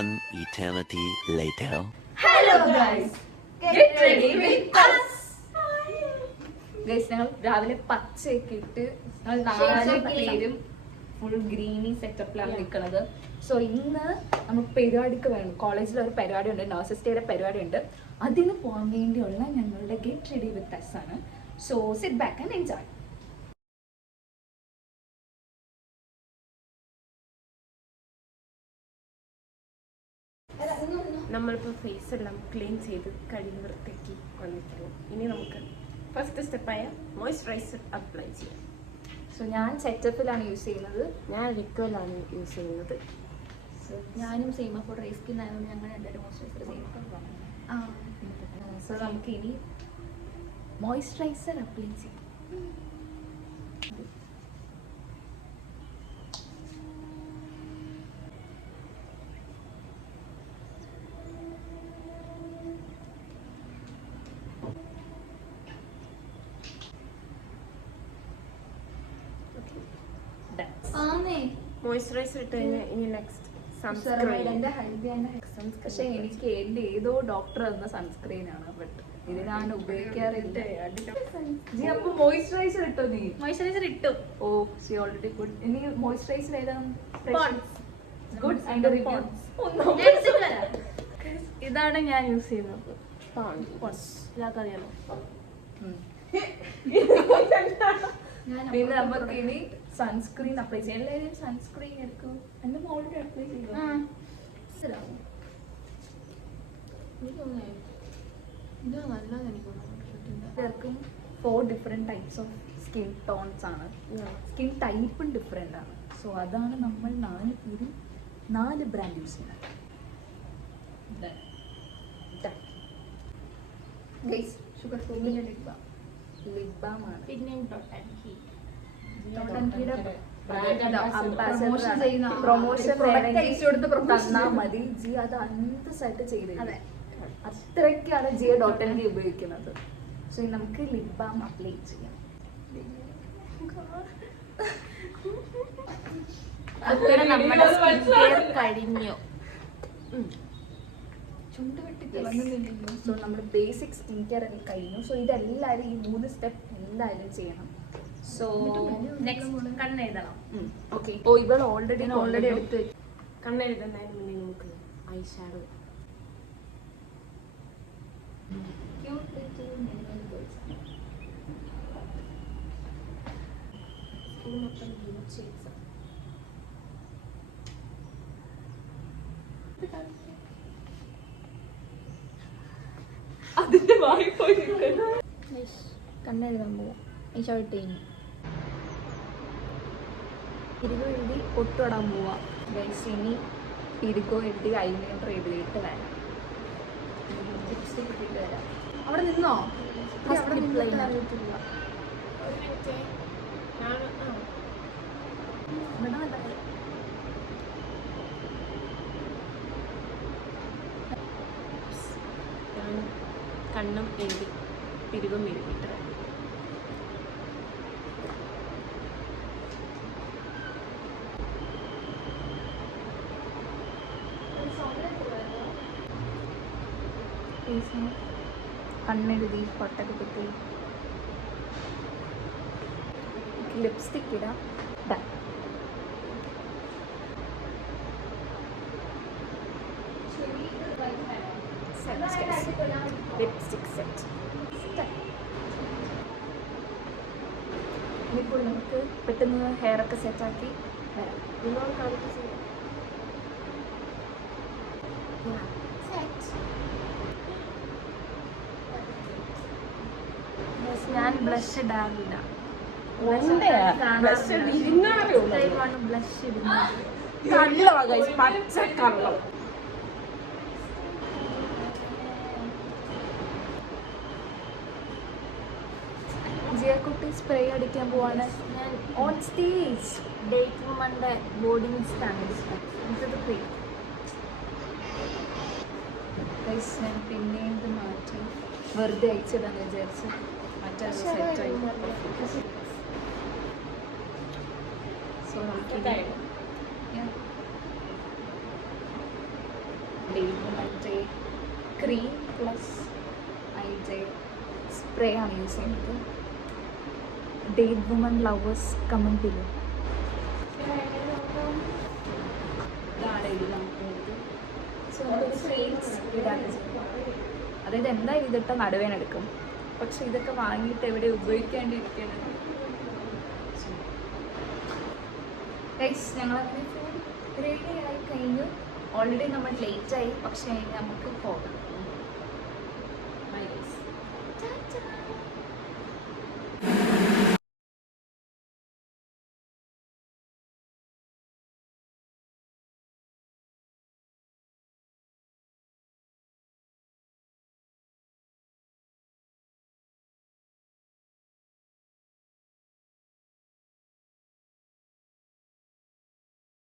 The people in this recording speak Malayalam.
One eternity later. Hello guys, get ready with us. Guys, ഞങ്ങൾ രാവിലെ പച്ചയൊക്കെ ഇട്ട് ഞങ്ങൾ നാല് പേരും ഫുൾ ഗ്രീനി സെറ്റപ്പിലാണ് നിൽക്കുന്നത്. സോ ഇന്ന് നമുക്ക് പരിപാടിക്ക് വേണം, കോളേജിൽ ഒരു പരിപാടി ഉണ്ട്, നഴ്സസ് ഡേയുടെ പരിപാടി ഉണ്ട്. അതിന് പോകാൻ വേണ്ടിയുള്ള ഞങ്ങളുടെ ഗെറ്റ് റെഡി വിത്ത് അസ് ആണ്. So sit back and enjoy. നമ്മളിപ്പോൾ ഫേസ് എല്ലാം ക്ലീൻ ചെയ്ത് കഴുകി വൃത്തിയാക്കി വന്നിരിക്കണം. ഇനി നമുക്ക് ഫസ്റ്റ് സ്റ്റെപ്പായ മോയ്സ്ചറൈസർ അപ്ലൈ ചെയ്യാം. സോ ഞാൻ സെറ്റപ്പിലാണ് യൂസ് ചെയ്യുന്നത്. ഞാൻ റിക്വലാണ് യൂസ് ചെയ്യുന്നത്. ഞാനും സെയിം. അപ്പോൾ ഡ്രൈ സ്കിൻ ആയതുകൊണ്ട് ഞങ്ങൾ രണ്ടുപേരും മോയ്സ്ചറൈസർ സെയിം. സോ നമുക്ക് ഇനി മോയ്സ്ചറൈസർ അപ്ലൈ ചെയ്യാം. മോയ്സ്ചറൈസർ ഇട്ട് കഴിഞ്ഞാൽ ഇനി നെക്സ്റ്റ് സൺസ്ക്രീൻ. പക്ഷെ എനിക്ക് എന്റെ ഏതോ ഡോക്ടർ തന്ന സൺസ്ക്രീൻ ആണ്, ബട്ട് ഇത് ഞാൻ ഉപയോഗിക്കാറില്ല. അപ്പൊ മോയ്സ്ചറൈസർ ഇട്ടോ? നീ മോയ്സ്ചറൈസർ ഇട്ടു. ഓ, സി ഓൾറെഡി ഗുഡ്. ഇനി മോയ്സ്ചറൈസർ ഏതാണ്? ഗുഡ്. ഇതാണ് ഞാൻ യൂസ് ചെയ്യുന്നത്. ഇതാക്കറിയാലോ. പിന്നെ നമുക്ക് ഇനി സൺസ്ക്രീൻ അപ്ലൈ ചെയ്യാം. എല്ലാവരും സൺസ്ക്രീൻ എടുക്കും. എന്റെ മോളുടെ അപ്ലൈ ചെയ്യും. എല്ലാവർക്കും 4 different types of skin tones ആണ്. സ്കിൻ ടൈപ്പും ഡിഫറെന്റ് ആണ്. സോ അതാണ് നമ്മൾ 4 പേരും 4 ബ്രാൻഡ് യൂസ് ചെയ്യുന്നത്. ഷുഗർ ഫ്രീ ലിപ് ബാം ആണ്. പിന്നെ പ്രൊമോഷൻ തന്നാ മതി. ജി അത് അന്തസ്സായിട്ട് ചെയ്ത് അത്രയ്ക്കാണ് ജിയ ഡോട്ടൻലി ഉപയോഗിക്കുന്നത്. സോ നമുക്ക് ലിപ് ബാം അപ്ലൈ ചെയ്യാം. നമ്മുടെ സ്കിൻ കെയർ കഴിഞ്ഞു. ചുണ്ട് വെട്ടി തിളങ്ങുന്നില്ലല്ലോ. സോ നമ്മുടെ ബേസിക് സ്കിൻ കെയർ ഒക്കെ കഴിഞ്ഞു. സോ ഇതെല്ലാവരും ഈ 3 സ്റ്റെപ്പ് എന്തായാലും ചെയ്യണം. സോ നെക്സ്റ്റ് കണ്ണെഴുതണം. ഓക്കെ. ഓ, ഇവൾ ഓൾറെഡി എടുത്ത് കണ്ണെഴുതുന്നതിന് മുന്നേ നമുക്ക് ഐ ഷാഡോ. അതിന്റെ വായി പോയി കണ്ണെഴുതാൻ പോവാം. ഈ ഷർട്ട് കഴിഞ്ഞു. പിരികോ എഴുതി പൊട്ടിടാൻ പോവാ. ഗൈസ്, ഇനി പിരികോ എഴുതി ഐലൈനർ എഴുതിയിട്ട് വരാം. ലിപ്സ്റ്റിക് ഇട്ടിട്ട് വരാം. അവിടെ നിന്നോ? കണ്ണും എഴുതി പിരിവും എഴുതിയിട്ട് വരാം. കണ്ണെഴുതി പൊട്ടൊക്കെ കുത്തി ലിപ്സ്റ്റിക് ഇടാം. Lipstick set. ഇനിയിപ്പോൾ നമുക്ക് പെട്ടെന്ന് ഹെയർ ഒക്കെ സെറ്റാക്കി വരാം. നിങ്ങളോട് കാണിച്ചു ചെയ്യാം. ഞാൻ ബ്ലഷ് ഇടാറില്ല. ബ്ലഷ് ഇടുന്നത് പച്ച കള്ളം. ജിയക്കുട്ടി സ്പ്രേ അടിക്കാൻ പോവാണ്. ഞാൻ on stage dating Monday body mist ആണ്. ഞാൻ പിന്നെ ഇത് മാറ്റി വെറുതെ അയച്ചിടാന്ന് വിചാരിച്ച് മറ്റേ സെറ്റായി. സോ നമുക്ക് മറ്റേ ക്രീം പ്ലസ് അതിൻ്റെ സ്പ്രേ ആണ് യൂസ് ചെയ്യുന്നത്. ഡേറ്റ് വുമൺ ലവേഴ്സ് കമൻറ്റ് ചെയ്യും. ഇതാണ് ഇത് നമുക്ക് വേണ്ടത്. സോ നമുക്കൊരു ഫേസ് ഇതാണ് ചെയ്യുന്നത്. അതായത് എന്തായാലും ഇതിട്ട് നടുവേനെടുക്കും, പക്ഷെ ഇതൊക്കെ വാങ്ങിയിട്ട് എവിടെ ഉപയോഗിക്കാണ്ടിരിക്കണം. ഞങ്ങളങ്ങനെ ഫുഡ് റെഡി ആയി കഴിഞ്ഞു. ഓൾറെഡി നമ്മൾ ലേറ്റായി, പക്ഷേ നമുക്ക് പോകാം. Bye guys.